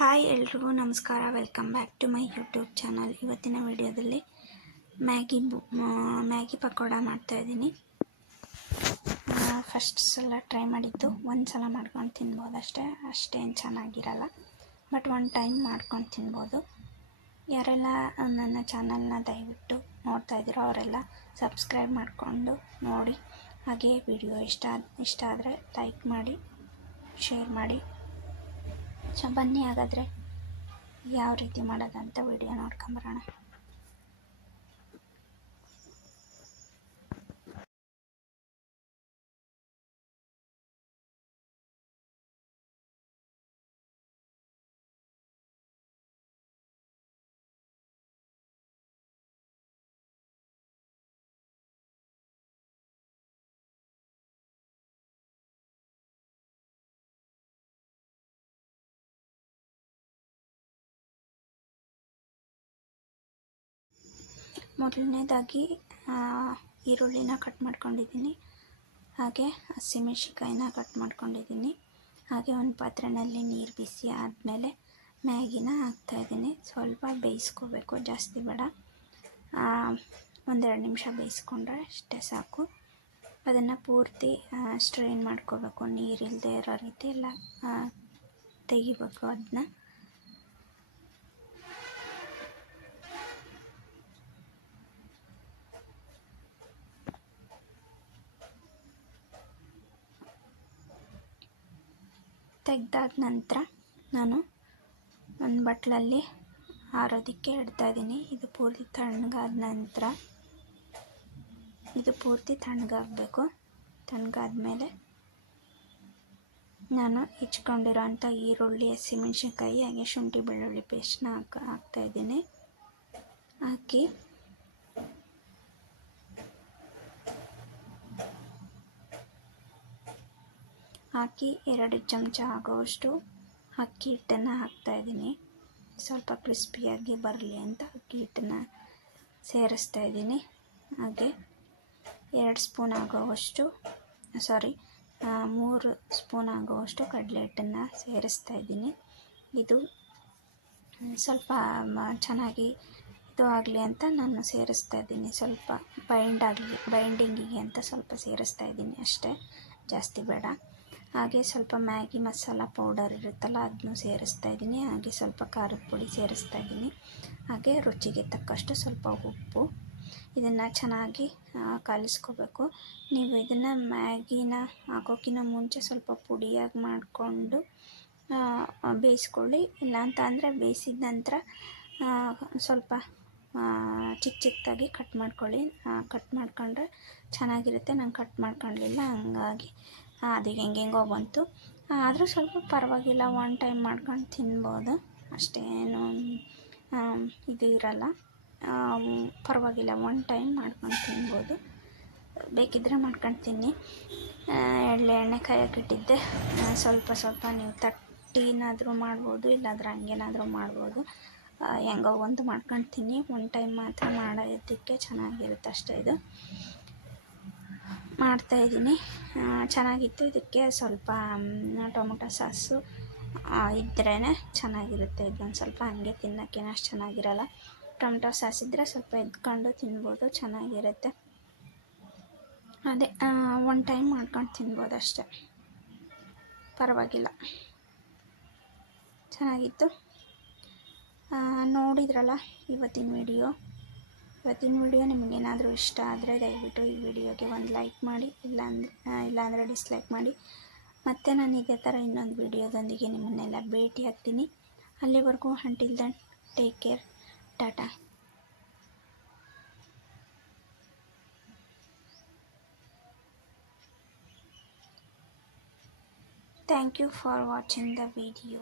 Hi ಎಲ್ರಿಗೂ ನಮಸ್ಕಾರ. Welcome back to my YouTube channel. ಇವತ್ತಿನ ವಿಡಿಯೋದಲ್ಲಿ ಮ್ಯಾಗಿ ಪಕೋಡ ಮಾಡ್ತಾಯಿದ್ದೀನಿ. ಫಸ್ಟ್ ಸಲ ಟ್ರೈ ಮಾಡಿದ್ದು, ಒಂದು ಸಲ ಮಾಡ್ಕೊಂಡು ತಿನ್ಬೋದು ಅಷ್ಟೇನು ಚೆನ್ನಾಗಿರಲ್ಲ, ಬಟ್ ಒನ್ ಟೈಮ್ ಮಾಡ್ಕೊಂಡು ತಿನ್ಬೋದು. ಯಾರೆಲ್ಲ ನನ್ನ ಚಾನಲ್ನ ದಯವಿಟ್ಟು ನೋಡ್ತಾ ಇದ್ದೀರೋ ಅವರೆಲ್ಲ ಸಬ್ಸ್ಕ್ರೈಬ್ ಮಾಡಿಕೊಂಡು ನೋಡಿ. ಹಾಗೆ ವಿಡಿಯೋ ಇಷ್ಟ ಆದರೆ ಲೈಕ್ ಮಾಡಿ, ಶೇರ್ ಮಾಡಿ. ಬನ್ನಿ ಹಾಗಾದರೆ ಯಾವ ರೀತಿ ಮಾಡೋದಂತ ವಿಡಿಯೋ ನೋಡ್ಕೊಂಬರೋಣ. ಮೊದಲನೇದಾಗಿ ಈರುಳ್ಳಿನ ಕಟ್ ಮಾಡ್ಕೊಂಡಿದ್ದೀನಿ, ಹಾಗೆ ಹಸಿಮೆಣ್ಸಿಕಾಯಿನ ಕಟ್ ಮಾಡ್ಕೊಂಡಿದ್ದೀನಿ. ಹಾಗೆ ಒಂದು ಪಾತ್ರೆಯಲ್ಲಿ ನೀರು ಬಿಸಿ ಆದಮೇಲೆ ಮ್ಯಾಗಿನ ಹಾಕ್ತಾಯಿದ್ದೀನಿ. ಸ್ವಲ್ಪ ಬೇಯಿಸ್ಕೋಬೇಕು, ಜಾಸ್ತಿ ಬೇಡ, ಒಂದೆರಡು ನಿಮಿಷ ಬೇಯಿಸ್ಕೊಂಡ್ರೆ ಅಷ್ಟೇ ಸಾಕು. ಅದನ್ನು ಪೂರ್ತಿ ಸ್ಟ್ರೈನ್ ಮಾಡ್ಕೋಬೇಕು, ನೀರಿಲ್ಲದೆ ಇರೋ ರೀತಿ ಎಲ್ಲ ತೆಗಿಬೇಕು. ಅದನ್ನ ತೆಗೆದಾದ ನಂತರ ನಾನು ಒಂದು ಬಟ್ಲಲ್ಲಿ ಆರೋದಕ್ಕೆ ಇಡ್ತಾಯಿದ್ದೀನಿ. ಇದು ಪೂರ್ತಿ ತಣ್ಣಗಾದ ನಂತರ ತಣ್ಣಗಾಗಬೇಕು. ತಣ್ಣಗಾದ್ಮೇಲೆ ನಾನು ಹೆಚ್ಕೊಂಡಿರೋಂಥ ಈರುಳ್ಳಿ, ಹಸಿಮೆಣ್ಸಿನ್ಕಾಯಿ ಹಾಗೆ ಶುಂಠಿ ಬೆಳ್ಳುಳ್ಳಿ ಪೇಸ್ಟ್ನ ಹಾಕ್ತಾಯಿದ್ದೀನಿ. ಹಾಕಿ 2 ಚಮಚ ಆಗೋವಷ್ಟು ಅಕ್ಕಿ ಹಿಟ್ಟನ್ನು ಹಾಕ್ತಾಯಿದ್ದೀನಿ. ಸ್ವಲ್ಪ ಕ್ರಿಸ್ಪಿಯಾಗಿ ಬರಲಿ ಅಂತ ಅಕ್ಕಿ ಹಿಟ್ಟನ್ನು ಸೇರಿಸ್ತಾ ಇದ್ದೀನಿ. ಹಾಗೆ 3 ಸ್ಪೂನ್ ಆಗೋವಷ್ಟು ಕಡಲೆ ಹಿಟ್ಟನ್ನು ಸೇರಿಸ್ತಾ ಇದ್ದೀನಿ. ಇದು ಸ್ವಲ್ಪ ಚೆನ್ನಾಗಿ ಇದು ಆಗಲಿ ಅಂತ ನಾನು ಸೇರಿಸ್ತಾ ಇದ್ದೀನಿ. ಸ್ವಲ್ಪ ಬೈಂಡಿಂಗಿಗೆ ಅಂತ ಸ್ವಲ್ಪ ಸೇರಿಸ್ತಾ ಇದ್ದೀನಿ ಅಷ್ಟೇ, ಜಾಸ್ತಿ ಬೇಡ. ಹಾಗೆ ಸ್ವಲ್ಪ ಮ್ಯಾಗಿ ಮಸಾಲ ಪೌಡರ್ ಇರುತ್ತಲ್ಲ, ಅದನ್ನು ಸೇರಿಸ್ತಾ ಇದ್ದೀನಿ. ಹಾಗೆ ಸ್ವಲ್ಪ ಖಾರದ ಪುಡಿ ಸೇರಿಸ್ತಾ ಇದ್ದೀನಿ. ಹಾಗೆ ರುಚಿಗೆ ತಕ್ಕಷ್ಟು ಸ್ವಲ್ಪ ಉಪ್ಪು. ಇದನ್ನು ಚೆನ್ನಾಗಿ ಕಲಿಸ್ಕೋಬೇಕು. ನೀವು ಇದನ್ನು ಮ್ಯಾಗಿನ ಹಾಕೋಕ್ಕಿಂತ ಮುಂಚೆ ಸ್ವಲ್ಪ ಪುಡಿಯಾಗಿ ಮಾಡಿಕೊಂಡು ಬೇಯಿಸ್ಕೊಳ್ಳಿ. ಇಲ್ಲಾಂತ ಅಂದರೆ ಬೇಯಿಸಿದ ನಂತರ ಸ್ವಲ್ಪ ಚಿಕ್ಕದಾಗಿ ಕಟ್ ಮಾಡ್ಕೊಳ್ಳಿ. ಕಟ್ ಮಾಡ್ಕೊಂಡ್ರೆ ಚೆನ್ನಾಗಿರುತ್ತೆ. ನಾನು ಕಟ್ ಮಾಡ್ಕೊಳ್ಳಲಿಲ್ಲ, ಹಂಗಾಗಿ ಅದು ಹೆಂಗೆಂಗೋ ಬಂತು. ಆದರೂ ಸ್ವಲ್ಪ ಪರವಾಗಿಲ್ಲ, ಒನ್ ಟೈಮ್ ಮಾಡ್ಕೊಂಡು ತಿನ್ಬೋದು, ಅಷ್ಟೇನು ಇದು ಇರಲ್ಲ, ಪರವಾಗಿಲ್ಲ. ಒನ್ ಟೈಮ್ ಮಾಡ್ಕೊಂಡು ತಿನ್ಬೋದು, ಬೇಕಿದ್ದರೆ ಮಾಡ್ಕೊಂಡು ತಿನ್ನಿ. ಎಣ್ಣೆ ಕಾಯೋಕ್ಕಿಟ್ಟಿದ್ದೆ, ಸ್ವಲ್ಪ ನೀವು ತಟ್ಟಿನಾದರೂ ಮಾಡ್ಬೋದು, ಇಲ್ಲಾಂದ್ರೆ ಹಂಗೇನಾದರೂ ಮಾಡ್ಬೋದು. ಹೆಂಗೋ ಒಂದು ಮಾಡ್ಕೊಂಡು ತಿನ್ನಿ. ಒನ್ ಟೈಮ್ ಮಾತ್ರ ಮಾಡೋದಕ್ಕೆ ಚೆನ್ನಾಗಿರುತ್ತೆ ಅಷ್ಟೇ. ಇದು ಮಾಡ್ತಾಯಿದ್ದೀನಿ, ಚೆನ್ನಾಗಿತ್ತು. ಇದಕ್ಕೆ ಸ್ವಲ್ಪ ಟೊಮೊಟೊ ಸಾಸು ಇದ್ರೇ ಚೆನ್ನಾಗಿರುತ್ತೆ. ಇದೊಂದು ಸ್ವಲ್ಪ ಹಂಗೆ ತಿನ್ನೋಕ್ಕೇನು ಅಷ್ಟು ಚೆನ್ನಾಗಿರಲ್ಲ. ಟೊಮೊಟೊ ಸಾಸ್ ಇದ್ದರೆ ಸ್ವಲ್ಪ ಎದ್ಕೊಂಡು ತಿನ್ಬೋದು, ಚೆನ್ನಾಗಿರುತ್ತೆ. ಅದೇ ಒನ್ ಟೈಮ್ ಮಾಡ್ಕೊಂಡು ತಿನ್ಬೋದು ಅಷ್ಟೆ, ಪರವಾಗಿಲ್ಲ, ಚೆನ್ನಾಗಿತ್ತು. ನೋಡಿದ್ರಲ್ಲ ಇವತ್ತಿನ ವಿಡಿಯೋ ನಿಮಗೇನಾದರೂ ಇಷ್ಟ ಆದರೆ ದಯವಿಟ್ಟು ಈ ವಿಡಿಯೋಗೆ ಒಂದು ಲೈಕ್ ಮಾಡಿ, ಇಲ್ಲಾಂದರೆ ಡಿಸ್ಲೈಕ್ ಮಾಡಿ. ಮತ್ತು ನಾನು ಇದೇ ಥರ ಇನ್ನೊಂದು ವಿಡಿಯೋದೊಂದಿಗೆ ನಿಮ್ಮನ್ನೆಲ್ಲ ಭೇಟಿ ಆಗ್ತೀನಿ. ಅಲ್ಲಿವರೆಗೂ until then take care, tata. Thank you for watching the video.